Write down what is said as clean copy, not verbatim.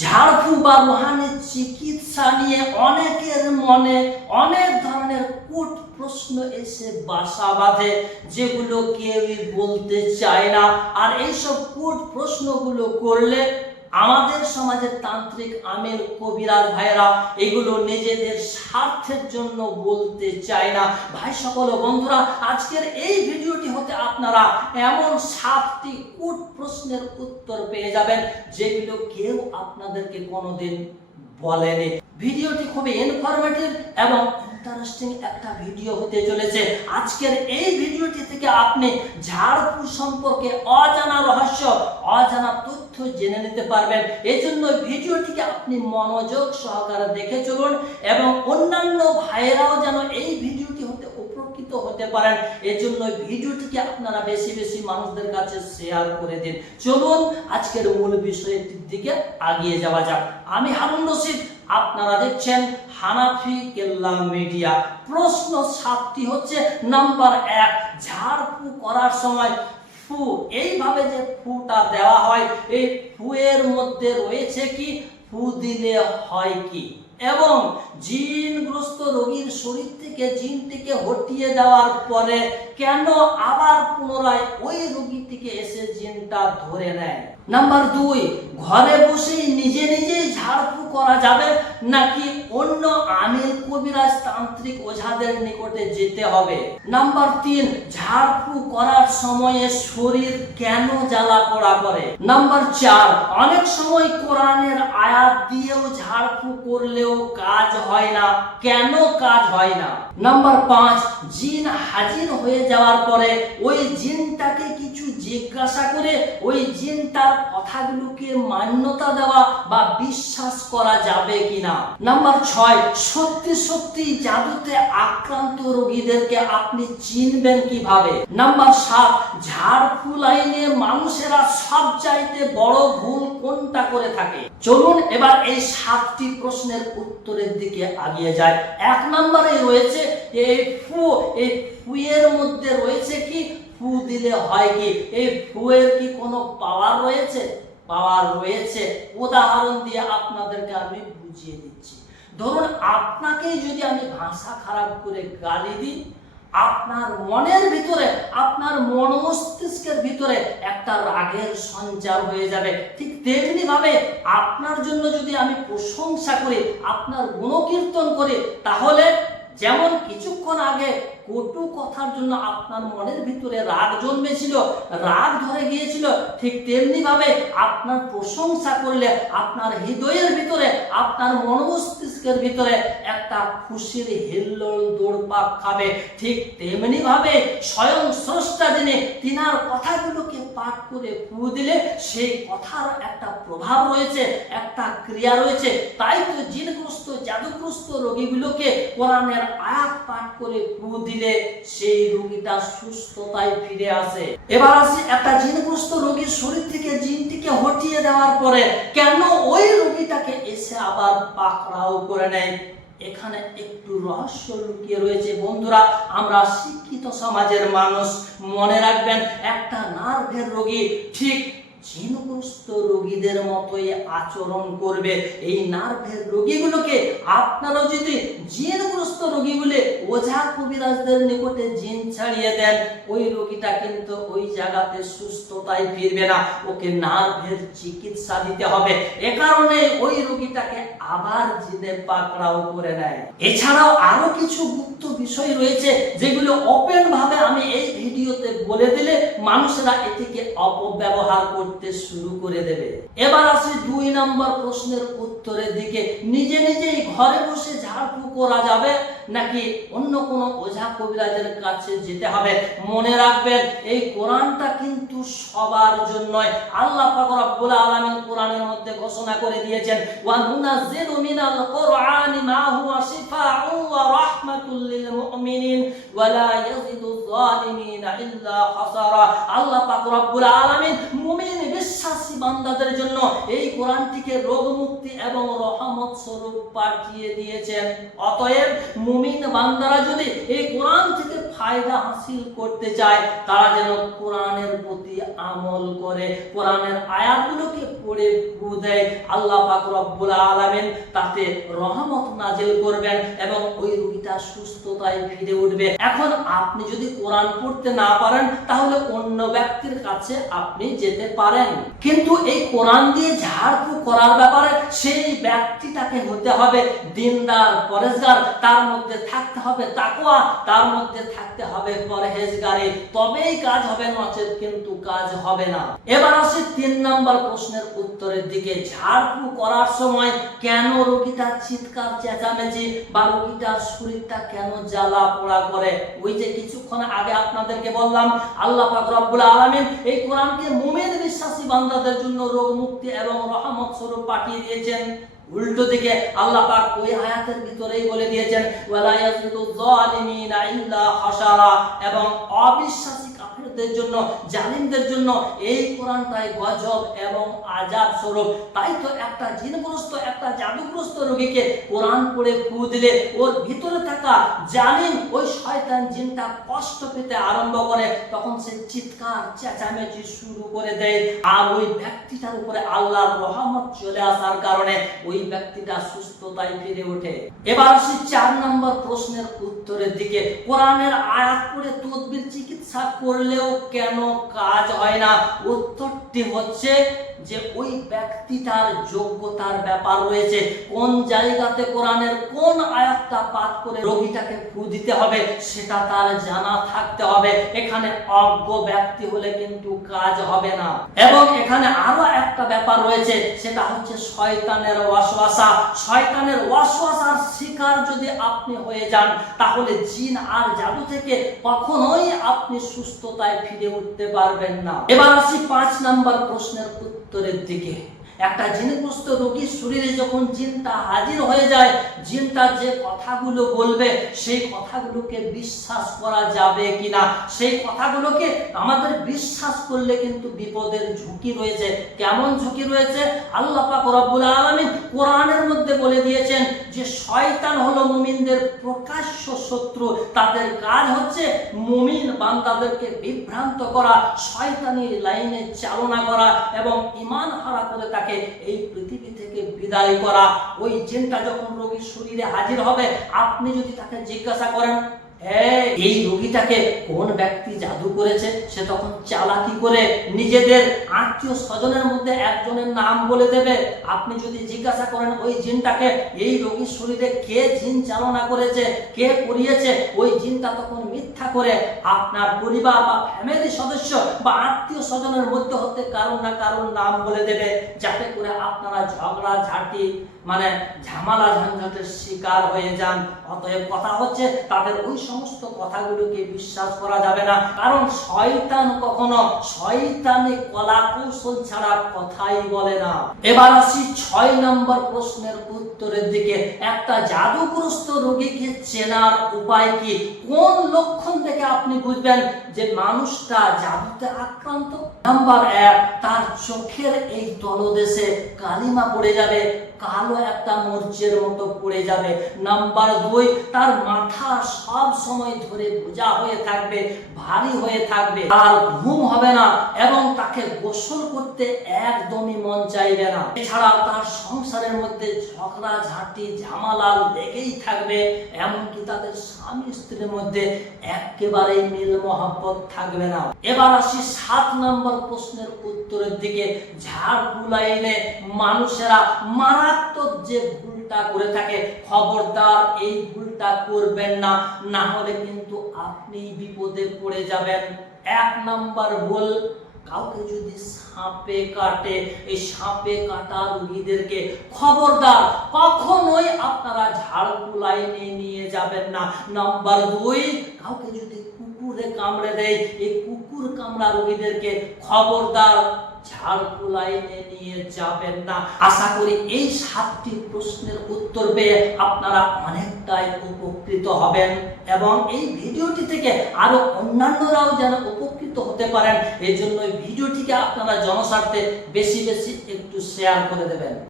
ঝাড়ফুঁক বা রুহানি চিকিৎসা নিয়ে অনেকের মনে অনেক ধরনের কূট প্রশ্ন এসে বাসা বাঁধে, যেগুলো কেউই বলতে চায় না। আর এইসব কূট প্রশ্নগুলো করলে আমাদের সমাজের তান্ত্রিক আমির কবিরাজ ভাইরা এগুলো নিজেদের স্বার্থের জন্য বলতে চায় না। ভাই সকল বন্ধুরা, আজকের এই ভিডিওটি হতে আপনারা এমন 7টি কূট প্রশ্নের উত্তর পেয়ে যাবেন, যেগুলো কেউ আপনাদেরকে কোনোদিন বলেনি। ভিডিওটি খুবই ইনফরমেটিভ এবং ইন্টারেস্টিং একটা ভিডিও হতে চলেছে। আজকের এই ভিডিওটি থেকে আপনি ঝাড়ফুঁক সম্পর্কে অজানা রহস্য, অজানা তথ্য জেনে নিতে পারবেন। এজন্য ভিডিওটিকে আপনি মনোযোগ সহকারে দেখে চলুন এবং অন্যান্য ভাইরাও যেন এই ভিডিওটি হতে উপকৃত হতে পারেন, এজন্য ভিডিওটিকে আপনারা বেশি বেশি মানুষদের কাছে শেয়ার করে দিন। চলুন আজকের মূল বিষয়টির দিকে আগিয়ে যাওয়া যাক। আমি হারুন রশিদ, আপনারা দেখছেন হানাফি কেল্লা মিডিয়া। প্রশ্ন 7টি হচ্ছে, নাম্বার 1, ঝাড়ফুঁক করার সময় ফু এইভাবে যে ফুটা দেওয়া হয়, এই ফুয়ের মধ্যে রয়েছে কি? ফু দিলে হয় কি? এবং জিনগ্রস্ত রোগীর শরীর থেকে জিনটিকে হটিয়ে দেওয়ার পরে কেন আবার পুনরায় ওই রোগীটিকে এসে জিনটা ধরে নেয়? নাম্বার 2, ঘরে বসেই নিজে নিজেই ঝাড়ফুঁক করা যাবে নাকি অন্য আমির কবিরাজ তান্ত্রিক ওঝাদের নিকটে যেতে হবে? নাম্বার 3, ঝাড়ফুঁক করার সময়ে শরীর কেন জ্বালা পোড়া করে? নাম্বার 4, অনেক সময় কোরআনের আয়াত দিয়েও ঝাড়ফুঁক করলেও কাজ হয় না, কেন কাজ হয় না? নাম্বার 5, জিন হাজির হয়ে যাওয়ার পরে ওই জিনটাকে কিছু জিজ্ঞাসা করে ওই জিনটার কথাগুলোকে মান্যতা দেওয়া বা বিশ্বাস করা যাবে কিনা? নাম্বার 6, সত্যি সত্যি জাদুতে আক্রান্ত রোগীদেরকে আপনি চিনবেন কিভাবে? নাম্বার 7, ঝাড়ফুঁক লাইনে মানুষেরা সবচাইতে বড় ভুল কোনটা করে থাকে? চলুন এবার এই 7টি প্রশ্নের উত্তরের দিকে আগিয়ে যায়। 1 নম্বরে রয়েছে এই ফুয়ের মধ্যে রয়েছে কি? ফু দিলে হয় কি? এই ফুয়ের কি কোনো পাওয়ার রয়েছে? পাওয়ার রয়েছে। উদাহরণ দিয়ে আপনাদেরকে আমি বুঝিয়ে দিচ্ছি। ধরুন আপনাকেই যদি আমি ভাষা খারাপ করে গালি দিই, আপনার মনের ভিতরে, আপনার মন মস্তিষ্কের ভিতরে একটা রাগের সঞ্চার হয়ে যাবে। ঠিক তেমনি ভাবে আপনার জন্য যদি আমি প্রশংসা করি, আপনার গুণকীর্তন করি, তাহলে যেমন কিছুক্ষণ আগে কটু কথার জন্য আপনার মনের ভিতরে রাগ জন্মেছিল, রাগ ধরে গিয়েছিল, ঠিক তেমনি ভাবে আপনার প্রশংসা করলে আপনার হৃদয়ের ভিতরে, আপনার মনমস্তিষ্কের ভিতরে একটা খুশির হিল্লোল দৌড়পাক খাবে। ঠিক তেমনি ভাবে স্বয়ং স্রষ্টা যিনি, তিনার কথাগুলোকে পাঠ করে ফু দিলে সেই কথার একটা প্রভাব রয়েছে, একটা ক্রিয়া রয়েছে। তাই তো জিনগ্রস্ত, জাদুগ্রস্ত রোগীগুলোকে কোরআনের আয়াত পাঠ করে ফু দিলে সেই রোগীটা সুস্থতায় ফিরে আসে। এবার আসি, একটা জিনগ্রস্ত রোগীর শরীর থেকে জিনটিকে হটিয়ে দেওয়ার পরে কেন ওই রোগীটাকে এসে আবার পাকড়াও করে নেয়? এখানে একটু রহস্য লুকিয়ে রয়েছে। বন্ধুরা, আমরা শিক্ষিত সমাজের মানুষ, মনে রাখবেন, একটা নার্ভের রোগী ঠিক জিনগ্রস্ত রোগীদের মতোই আচরণ করবে। এই নার্ভের রোগীগুলোকে আপনারা যদি জিনগ্রস্ত রোগী বলে ওঝা কবিরাজদের নিকটে জিন ছাড়িয়ে দেন, ওই রোগীটা কিন্তু ওই জায়গাতে সুস্থতায় ফিরবে না, ওকে নার্ভের চিকিৎসা দিতে হবে। এ কারণে ওই রোগীটাকে আবার জিনে পাকড়াও করে নেয়। এছাড়াও আরো কিছু গুপ্ত বিষয় রয়েছে, যেগুলো ওপেন ভাবে আমি এই ভিডিওতে বলে দিলে মানুষরা এটিকে অপব্যবহার করতে শুরু করে দেবে। এবার আসি 2 নম্বর প্রশ্নের উত্তরের দিকে। নিজে নিজেই ঘরে বসে ঝাড়ফুঁক করা যাবে নাকি অন্য কোনো ওঝা কবিরাজের কাছে যেতে হবে? মনে রাখবেন, এই কোরআনটা কিন্তু সবার জন্যই। আল্লাহ পাক রব্বুল আলামিন কোরআনের মধ্যে ঘোষণা করে দিয়েছেন, ওয়া নুনাজ্জিলু মিনাল কুরআনি মা হুয়া শিফাউন ওয়া রাহমাতুল লিল মুমিনিন ওয়া লা ইয়াজিদুয যালিমিনা ইল্লা খাসারা। আল্লাহ পাক রব্বুল আলামিন মুমিন বিশ্বাসী বান্দাদের জন্য এই কোরআনটিকে রোগ মুক্তি এবং রহমত স্বরূপ পাঠিয়ে দিয়েছেন। অতএব মুমিন বান্দারা যদি এই কোরআন থেকে ফায়দা হাসিল করতে চায়, তারা যেন কোরআনের প্রতি আমল করে, কোরআনের আয়াতগুলোকে পড়ে ফু দেয়। আল্লাহ পাক রব্বুল আলামিন তাতে রহমত নাজিল করবেন এবং ওই রোগীটা সুস্থতায় ফিরে উঠবে। এখন আপনি যদি কোরআন পড়তে না পারেন, তাহলে অন্য ব্যক্তির কাছে আপনি যেতে পারেন, কিন্তু এই কোরআন দিয়ে ঝাড়ফুঁক করার ব্যাপারে সেই ব্যক্তিটাকে হতে হবে দিনদার, পরেজগার, তার মধ্যে থাকতে হবে তাকওয়া, তার মধ্যে থাকতে হবে পরহেজগারি, তবেই কাজ হবে, নচেত কিন্তু কাজ হবে না। এবার আসি 3 নম্বর প্রশ্নের উত্তরের দিকে। ঝাড়ফুঁক করার সময় কেন রোগীটা চিৎকার চেঁচামেচি বা রোগীটার শরীরটা কেন জ্বালা পোড়া করে? ওই যে কিছুক্ষণ আগে আপনাদেরকে বললাম, আল্লাহ পাক রব্বুল আলামিন এই কোরআনকে মুমিন বিশ্বাসী বান্দাদের জন্য রোগ মুক্তি এবং রহমত স্বরূপ পাঠিয়ে দিয়েছেন। উল্টো দিকে আল্লাহ পাক ওই আয়াতের ভিতরেই বলে দিয়েছেন, ওয়ালা ইয়াজিদু যালিমিনা ইল্লা খাসারা, এবং অবিশ্বাসী কাফিরদের জন্য, জালিমদের জন্য এই কোরআনটাই গজব এবং আযাব স্বরূপ। তাই তো একটা জিনগ্রস্ত, একটা জাদুগ্রস্ত রোগীকে কোরআন পড়ে ফু দিলে ওর ভিতরে থাকা জালিম ওই শয়তান জিনটা কষ্ট পেতে আরম্ভ করে, তখন সে চিৎকার চেঁচামেচি শুরু করে দেয়, আর ওই ব্যক্তিটার উপরে আল্লাহর রহমত চলে আসার কারণে ওই ব্যক্তিটা সুস্থতায় ফিরে ওঠে। এবার আসি 4 নম্বর প্রশ্নের উত্তরের দিকে। কোরআনের আয়াত পড়ে তদবির চিকিৎসা করলেও কেন কাজ হয় না? উত্তরটি হচ্ছে যে ওই ব্যক্তিটার যোগ্যতার ব্যাপার রয়েছে। কোন জায়গাতে কোরআনের কোন আয়াতটা পাঠ করে রোগীটাকে ফু দিতে হবে সেটা তার জানা থাকতে হবে। এখানে অজ্ঞ ব্যক্তি হলে কিন্তু কাজ হবে না। এবং এখানে আরো একটা ব্যাপার রয়েছে, সেটা হচ্ছে শয়তানের ওয়াসওয়াসা। শয়তানের ওয়াসওয়াসার শিকার যদি আপনি হয়ে যান, তাহলে জিন আর জাদু থেকে কখনোই আপনি সুস্থতায় ফিরে উঠতে পারবেন না। এবার আসি 5 নম্বর প্রশ্নের উত্তরের দিকে। একটা জিনগ্রস্ত রোগীর শরীরে যখন জিনটা হাজির হয়ে যায়, জিনটা যে কথাগুলো বলবে সেই কথাগুলোকে বিশ্বাস করা যাবে কিনা, সেই কথাগুলোকে আমাদের বিশ্বাস করলে কিন্তু বিপদের ঝুঁকি রয়েছে। কেমন ঝুঁকি রয়েছে? আল্লাহ পাক রব্বুল আলামিন কোরআনের মধ্যে বলে দিয়েছেন যে শয়তান হলো মুমিনদের প্রকাশ্য শত্রু। তাদের কাজ হচ্ছে মুমিন বান্দাদেরকে বিভ্রান্ত করা, শয়তানি লাইনে চালনা করা এবং ঈমান হারা করে তাকে এই পৃথিবী থেকে বিদায় করা। ওই জিনটা যখন রোগীর শরীরে হাজির হবে, আপনি যদি তাকে জিজ্ঞাসা করেন এই রোগীটাকে কোন ব্যক্তি জাদু করেছে, সে তখন চালাকি করে নিজেদের আত্মীয় স্বজনের মধ্যে একজনের নাম বলে দেবে। আপনি যদি জিজ্ঞাসা করেন ওই জিনটাকে এই রোগীর শরীরে কে জিন চালনা করেছে, কে করিয়েছে, ওই জিনটা তখন মিথ্যা করে আপনার পরিবার বা ফ্যামিলি সদস্য বা আত্মীয় স্বজনের মধ্যে হতে কারণ না কারণ নাম বলে দেবে, যাতে করে আপনারা ঝগড়া ঝাঁটি মানে ঝামেলা ঝঞ্ঝাটের শিকার হয়ে যান। অতএব কথা হচ্ছে তাদের ওই সমস্ত কথাগুলোকে বিশ্বাস করা যাবে না, কারণ শয়তান কখনো শয়তানি কলা কৌশল ছাড়া কথাই বলে না। এবার আসি 6 নম্বর প্রশ্নের উত্তরের দিকে। একটা জাদুগ্রস্ত রোগীকে চেনার উপায় কি? কোন লক্ষণ দেখে আপনি বুঝবেন যে মানুষটা জাদুতে আক্রান্ত? নাম্বার 1, তার চোখের এই তলদেশে কালিমা পড়ে যাবে, কালো একটা মরচের মতো পড়ে যাবে। নাম্বার 2, তার মাথা সব সময় ধরে বোঝা হয়ে থাকবে, ভারী হয়ে থাকবে, আর ঘুম হবে না এবং তাকে গোসল করতে একদমই মন চাইবে না। এছাড়া তার সংসারের মধ্যে ঝগড়া ঝাঁটি ঝামেলা লেগেই থাকবে, এমনকি তাদের স্বামী স্ত্রীর মধ্যে একেবারেই মিল মহব্বত থাকবে না। এবার আসি 7 নম্বর প্রশ্নের উত্তরের দিকে। ঝাড়ফুঁক লাইনে মানুষেরা মারাত্মক যে ভুলটা করে থাকে, খবরদার এই ভুলটা করবেন না, না হলে কিন্তু আপনি বিপদে পড়ে যাবেন। 1 নম্বর ভুল, কাউকে যদি সাপে কাটে, এই সাপে কাটা রোগীদেরকে খবরদার কখনোই আপনারা ঝাড়ফুঁক লাইনে নিয়ে যাবেন না। নাম্বার 2, কাউকে যদি কুকুরে কামড়ে দেয়, এই কুকুর কামড়া রোগীদেরকে খবরদার ঝাড়ফুঁক লাইনে নিয়ে যাবেন না। আশা করি এই 7টি প্রশ্নের উত্তর পেয়ে আপনারা অনেকটাই উপকৃত হবেন এবং এই ভিডিওটি থেকে আরো অন্যান্যরাও যেন উপকৃত হতে পারেন, এই জন্য ভিডিওটিকে আপনারা জনস্বার্থে বেশি বেশি একটু শেয়ার করে দেবেন।